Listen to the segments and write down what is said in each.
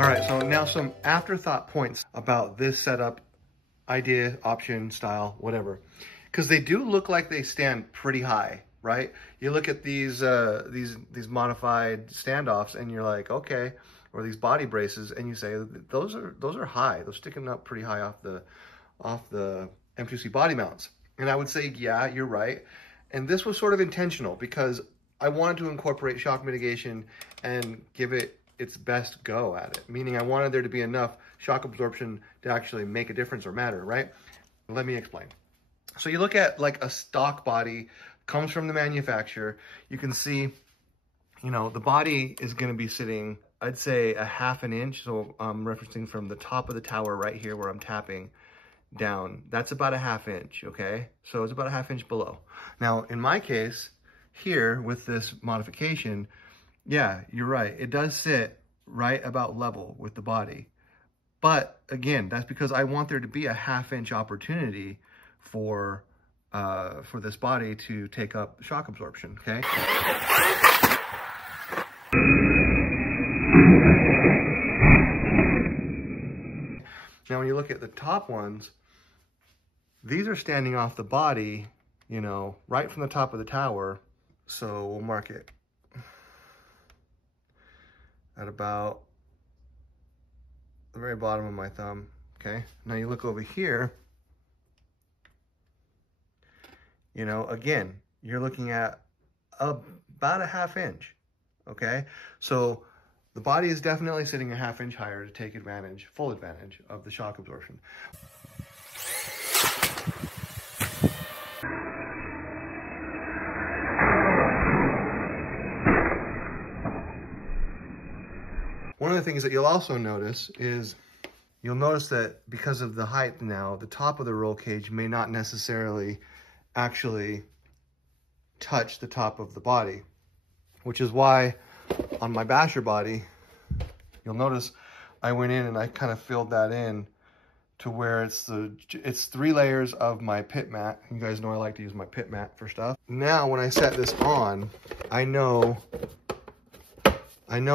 All right, so now some afterthought points about this setup, idea, option, style, whatever. Because they do look like they stand pretty high, right? You look at these modified standoffs and you're like, okay, or these body braces, and you say, those are high. They're sticking up pretty high off the M2C body mounts. And I would say, yeah, you're right. And this was sort of intentional because I wanted to incorporate shock mitigation and give it its best go at it. Meaning I wanted there to be enough shock absorption to actually make a difference or matter, right? Let me explain. So you look at like a stock body, comes from the manufacturer. You can see, you know, the body is going to be sitting, I'd say a half an inch. So I'm referencing from the top of the tower right here where I'm tapping down. That's about a half inch, okay? So it's about a half inch below. Now, in my case, here with this modification, yeah, you're right. It does sit right about level with the body. But again, that's because I want there to be a half inch opportunity for this body to take up shock absorption, okay? Now, when you look at the top ones, these are standing off the body, you know, right from the top of the tower. So we'll mark it at about the very bottom of my thumb, okay? Now you look over here, you know, again, you're looking at about a half inch, okay? So the body is definitely sitting a half inch higher to take advantage, full advantage of the shock absorption. One of the things that you'll also notice is you'll notice that because of the height now, the top of the roll cage may not necessarily actually touch the top of the body, which is why on my basher body, you'll notice I went in and I kind of filled that in to where it's 3 layers of my pit mat. You guys know I like to use my pit mat for stuff. Now, when I set this on, I know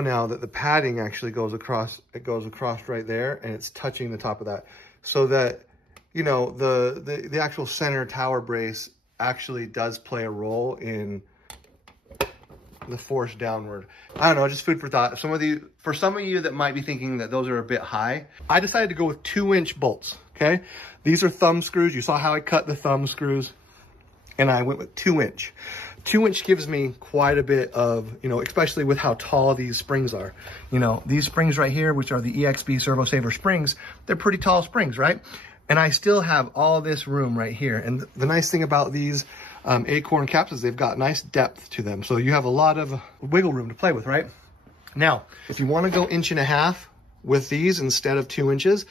now that the padding actually goes across, it goes across right there and it's touching the top of that. So that, you know, the actual center tower brace actually does play a role in the force downward. I don't know, just food for thought. For some of you that might be thinking that those are a bit high, I decided to go with 2-inch bolts, okay? These are thumb screws. You saw how I cut the thumb screws, and I went with 2-inch. 2-inch gives me quite a bit of, you know, especially with how tall these springs are. You know, these springs right here, which are the EXB Servo Saver springs, they're pretty tall springs, right? And I still have all this room right here. And the nice thing about these Acorn caps is they've got nice depth to them. So you have a lot of wiggle room to play with, right? Now, if you want to go 1.5 inches with these instead of 2 inches,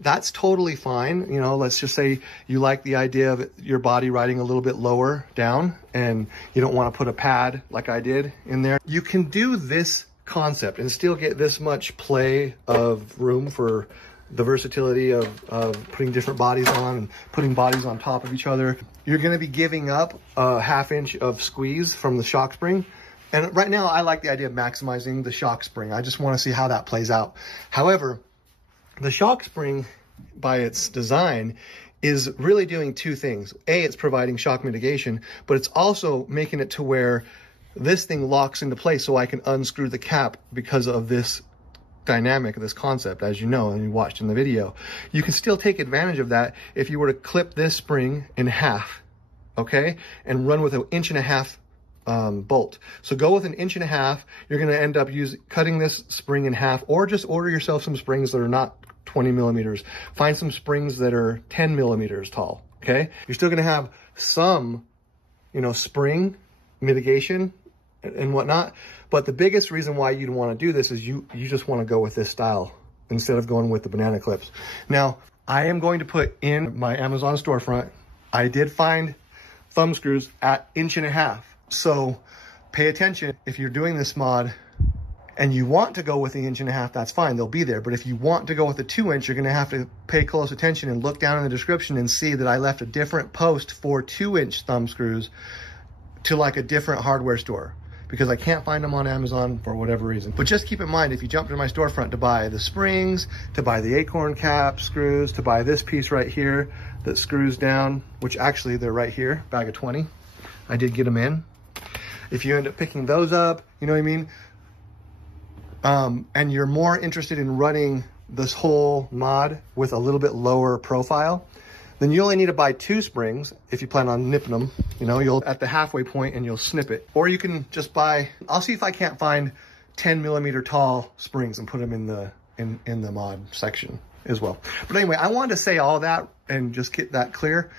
that's totally fine. You know, let's just say you like the idea of your body riding a little bit lower down and you don't want to put a pad like I did in there. You can do this concept and still get this much play of room for the versatility of putting different bodies on and putting bodies on top of each other. You're going to be giving up a half inch of squeeze from the shock spring. And right now I like the idea of maximizing the shock spring. I just want to see how that plays out. However, the shock spring by its design is really doing 2 things. A, it's providing shock mitigation, but it's also making it to where this thing locks into place so I can unscrew the cap because of this dynamic of this concept, as you know, and you watched in the video. You can still take advantage of that if you were to clip this spring in half, okay, and run with an 1.5 inch bolt. So go with an 1.5 inches. You're going to end up cutting this spring in half, or just order yourself some springs that are not 20 millimeters. Find some springs that are 10 millimeters tall, okay? You're still going to have some, you know, spring mitigation and whatnot. But the biggest reason why you'd want to do this is you just want to go with this style instead of going with the banana clips. Now, I am going to put in my Amazon storefront, I did find thumb screws at 1.5 inches. So pay attention. If you're doing this mod and you want to go with the 1.5 inches, that's fine. They'll be there. But if you want to go with the 2 inch, you're going to have to pay close attention and look down in the description and see that I left a different post for 2-inch thumb screws to like a different hardware store. because I can't find them on Amazon for whatever reason. But just keep in mind, if you jump to my storefront to buy the springs, to buy the acorn cap screws, to buy this piece right here that screws down, which actually they're right here, bag of 20. I did get them in. If you end up picking those up, you know what I mean? And you're more interested in running this whole mod with a little bit lower profile, then you only need to buy 2 springs if you plan on nipping them. You know, you'll at the halfway point and you'll snip it. Or you can just buy, I'll see if I can't find 10mm tall springs and put them in the mod section as well. But anyway, I wanted to say all that and just get that clear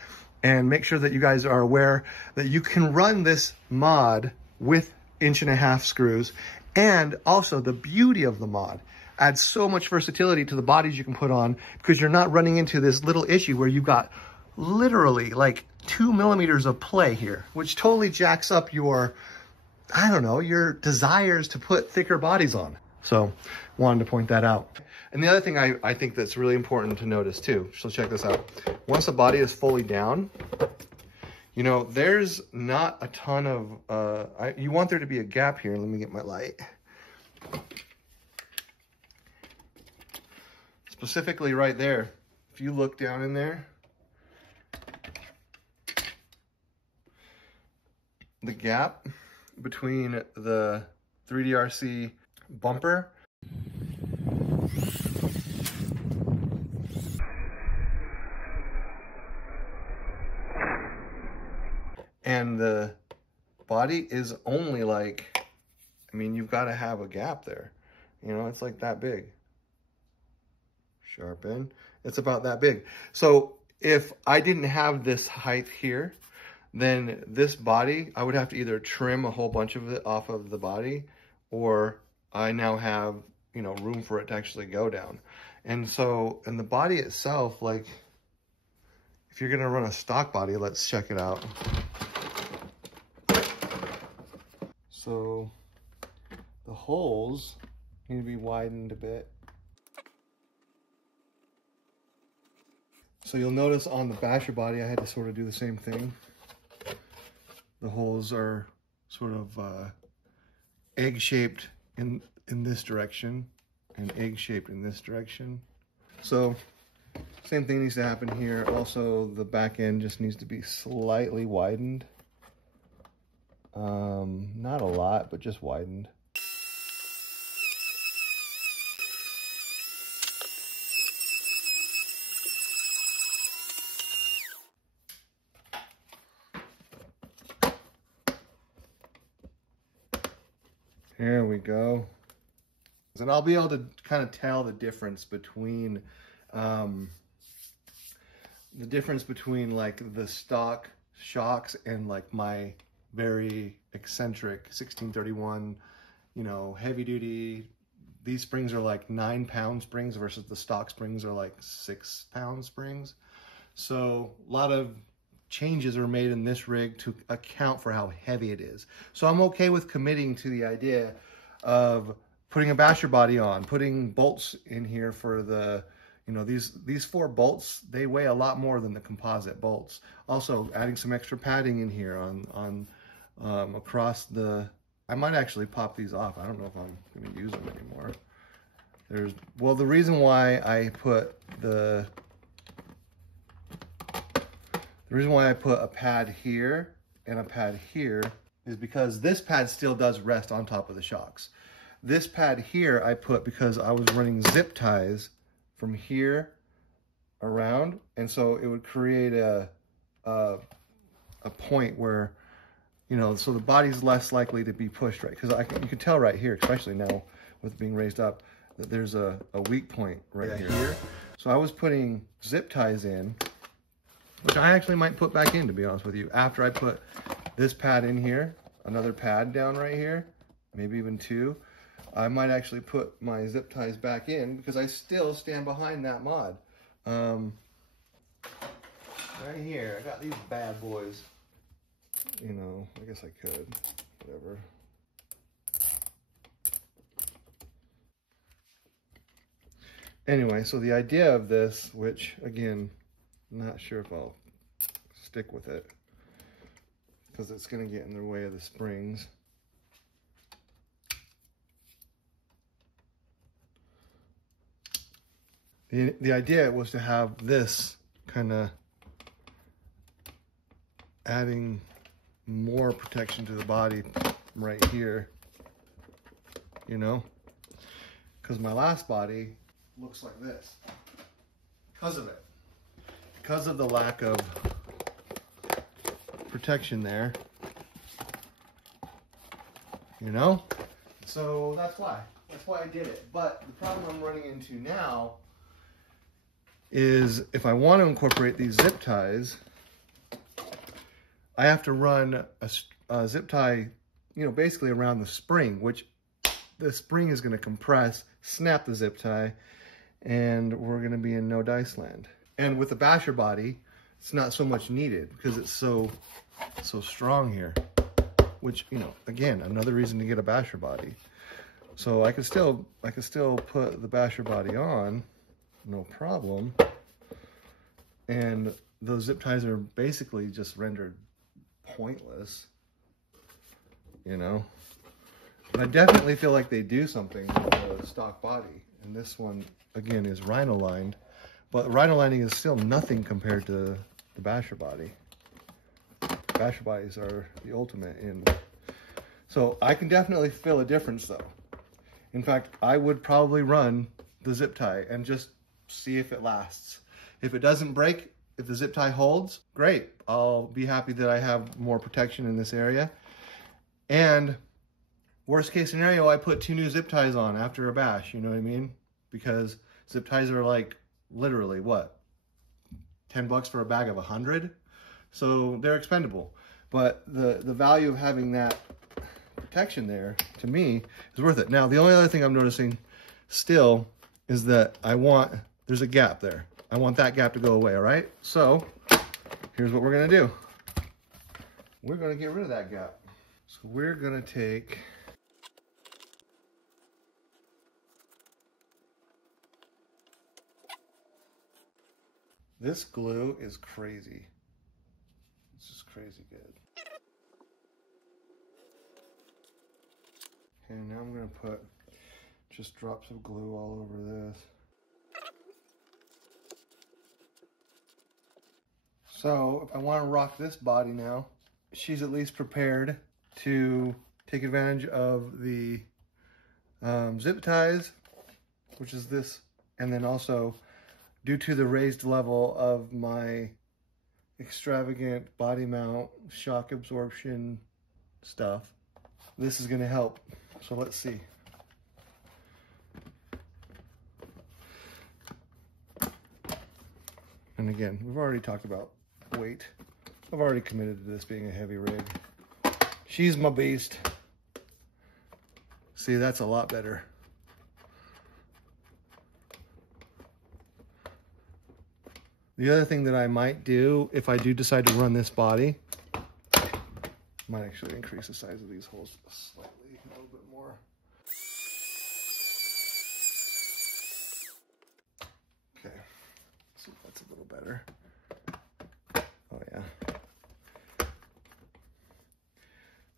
and make sure that you guys are aware that you can run this mod with 1.5" screws. And also the beauty of the mod adds so much versatility to the bodies you can put on, because you're not running into this little issue where you've got literally like 2mm of play here, which totally jacks up your, I don't know, your desires to put thicker bodies on. So wanted to point that out. And the other thing I think that's really important to notice too, so check this out. Once the body is fully down, you know, there's not a ton of, you want there to be a gap here. Let me get my light. Specifically right there, if you look down in there, the gap between the 3DRC bumper and the body is only like, I mean, you've got to have a gap there. You know, it's like that big. Sharpen. It's about that big. So if I didn't have this height here, then this body, I would have to either trim a whole bunch of it off of the body, or I now have, you know, room for it to actually go down. And so, and the body itself, like, if you're going to run a stock body, let's check it out. So the holes need to be widened a bit. So you'll notice on the basher body, I had to sort of do the same thing. The holes are sort of egg-shaped in this direction and egg-shaped in this direction. So same thing needs to happen here. Also, the back end just needs to be slightly widened. Not a lot, but just widened. There we go. And I'll be able to kind of tell the difference between like the stock shocks and like my very eccentric 1631, you know, heavy duty. These springs are like 9-pound springs versus the stock springs are like 6-pound springs. So a lot of changes are made in this rig to account for how heavy it is. So I'm okay with committing to the idea of putting a basher body on, putting bolts in here for the, you know, these 4 bolts, they weigh a lot more than the composite bolts. Also adding some extra padding in here on across the, I might actually pop these off. I don't know if I'm going to use them anymore. Well, the reason why I put the reason why I put a pad here and a pad here is because this pad still does rest on top of the shocks. This pad here I put because I was running zip ties from here around, and so it would create a point where, you know, so the body's less likely to be pushed, right? Because you can tell right here, especially now with being raised up, that there's a weak point right here. So I was putting zip ties in, which I actually might put back in, to be honest with you, after I put this pad in here, another pad down right here, maybe even 2. I might actually put my zip ties back in because I still stand behind that mod. Right here, I got these bad boys. You know, I guess I could, whatever. Anyway, so the idea of this, which again, I'm not sure if I'll stick with it because it's going to get in the way of the springs. The idea was to have this kind of adding more protection to the body right here, you know, because my last body looks like this because of it, because of the lack of protection there, you know. So that's why I did it. But the problem I'm running into now is if I want to incorporate these zip ties, I have to run a zip tie, you know, basically around the spring, which the spring is going to compress, snap the zip tie, and we're going to be in no dice land. And with the basher body, it's not so much needed because it's so strong here, which, you know, again, another reason to get a basher body. So I could still put the basher body on, no problem. And those zip ties are basically just rendered pointless, you know. But I definitely feel like they do something with the stock body. And this one, again, is rhino lined. But rhino lining is still nothing compared to the basher body. Basher bodies are the ultimate in. So I can definitely feel a difference though. In fact, I would probably run the zip tie and just see if it lasts. If it doesn't break, if the zip tie holds, great. I'll be happy that I have more protection in this area. And worst case scenario, I put 2 new zip ties on after a bash, you know what I mean? Because zip ties are like literally what? 10 bucks for a bag of 100? So they're expendable. But the value of having that protection there, to me, is worth it. Now, the only other thing I'm noticing still is that there's a gap there. I want that gap to go away, all right? So here's what we're gonna do. We're gonna get rid of that gap. So we're gonna take this glue is crazy. It's just crazy good. And now I'm gonna put just drops of glue all over this. So if I want to rock this body now, she's at least prepared to take advantage of the zip ties, which is this, and then also due to the raised level of my extravagant body mount shock absorption stuff, this is going to help. So let's see. And again, we've already talked about weight. I've already committed to this being a heavy rig. She's my beast. See, that's a lot better. The other thing that I might do, if I do decide to run this body, might actually increase the size of these holes slightly, a little bit more. Okay, so that's a little better. Oh yeah.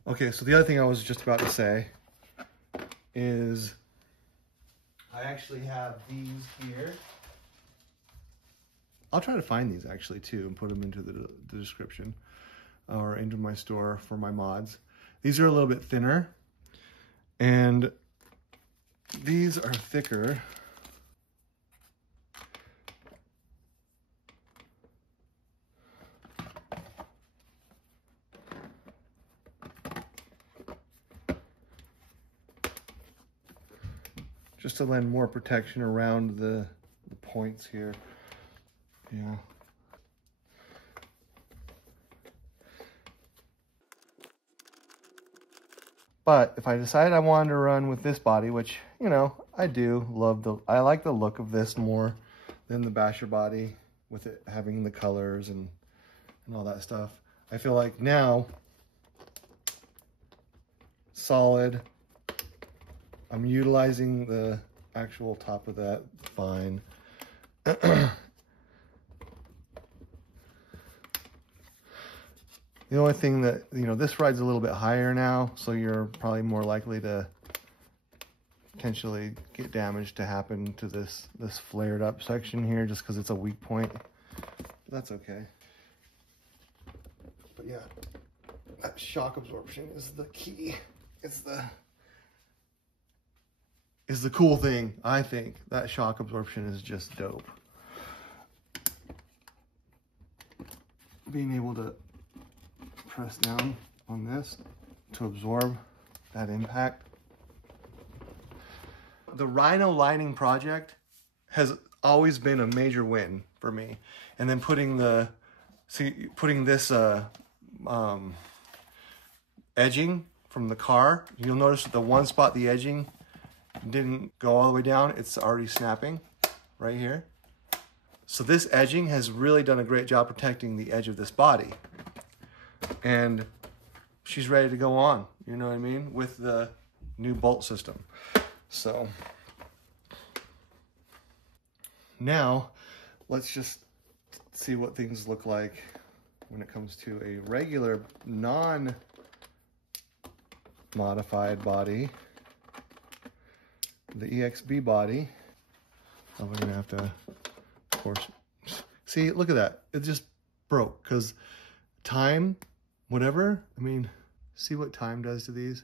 Okay, so the other thing I was just about to say is I actually have these here. I'll try to find these actually too and put them into the description or into my store for my mods. These are a little bit thinner and these are thicker. Just to lend more protection around the points here. Yeah. But if I decide I wanted to run with this body, which, you know, I do love I like the look of this more than the basher body with it having the colors and all that stuff. I feel like now, solid, I'm utilizing the actual top of that fine. The only thing that, you know, this ride's a little bit higher now, so you're probably more likely to potentially get damage to happen to this flared up section here just because it's a weak point. That's okay. But yeah, that shock absorption is the key. It's the cool thing, I think. That shock absorption is just dope. Being able to press down on this to absorb that impact. The Rhino lining project has always been a major win for me. And then putting this edging from the car, you'll notice that the one spot the edging didn't go all the way down, it's already snapping right here. So this edging has really done a great job protecting the edge of this body. And she's ready to go on, you know what I mean, with the new bolt system. So now let's just see what things look like when it comes to a regular non-modified body, the EXB body. Oh, we're gonna have to, of course, see, look at that. It just broke because time, whatever, I mean, see what time does to these?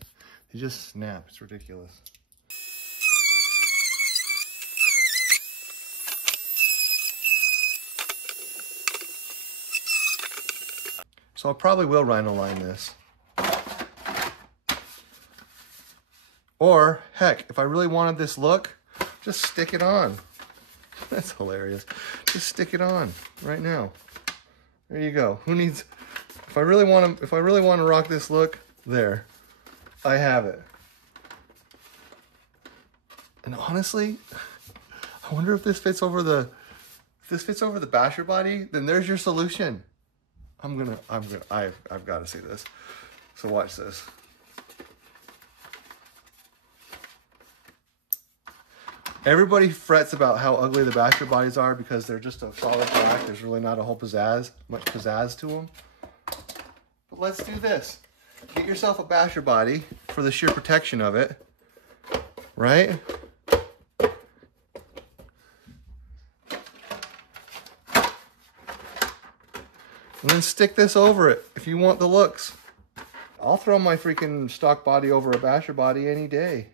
They just snap, it's ridiculous. So I probably will rhino line this. Or, heck, if I really wanted this look, just stick it on. That's hilarious. Just stick it on right now. There you go. Who needs, if I really want to rock this look, there. I have it. And honestly, I wonder if this fits over the basher body, then there's your solution. I've got to see this. So watch this. Everybody frets about how ugly the basher bodies are because they're just a solid black. There's really not a whole much pizzazz to them. But let's do this. Get yourself a basher body for the sheer protection of it, right? And then stick this over it if you want the looks. I'll throw my freaking stock body over a basher body any day.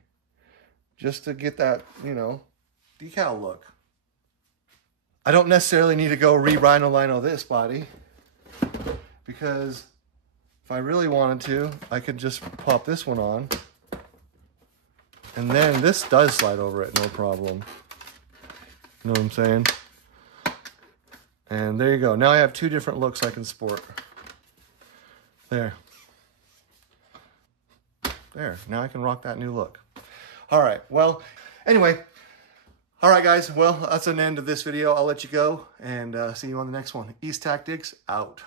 Just to get that, you know, decal look. I don't necessarily need to go re-rhino lino this body. Because if I really wanted to, I could just pop this one on. And then this does slide over it, no problem. You know what I'm saying? And there you go. Now I have two different looks I can sport. There. There. Now I can rock that new look. All right. Well, anyway. All right, guys. Well, that's an end of this video. I'll let you go and see you on the next one. East Tactics out.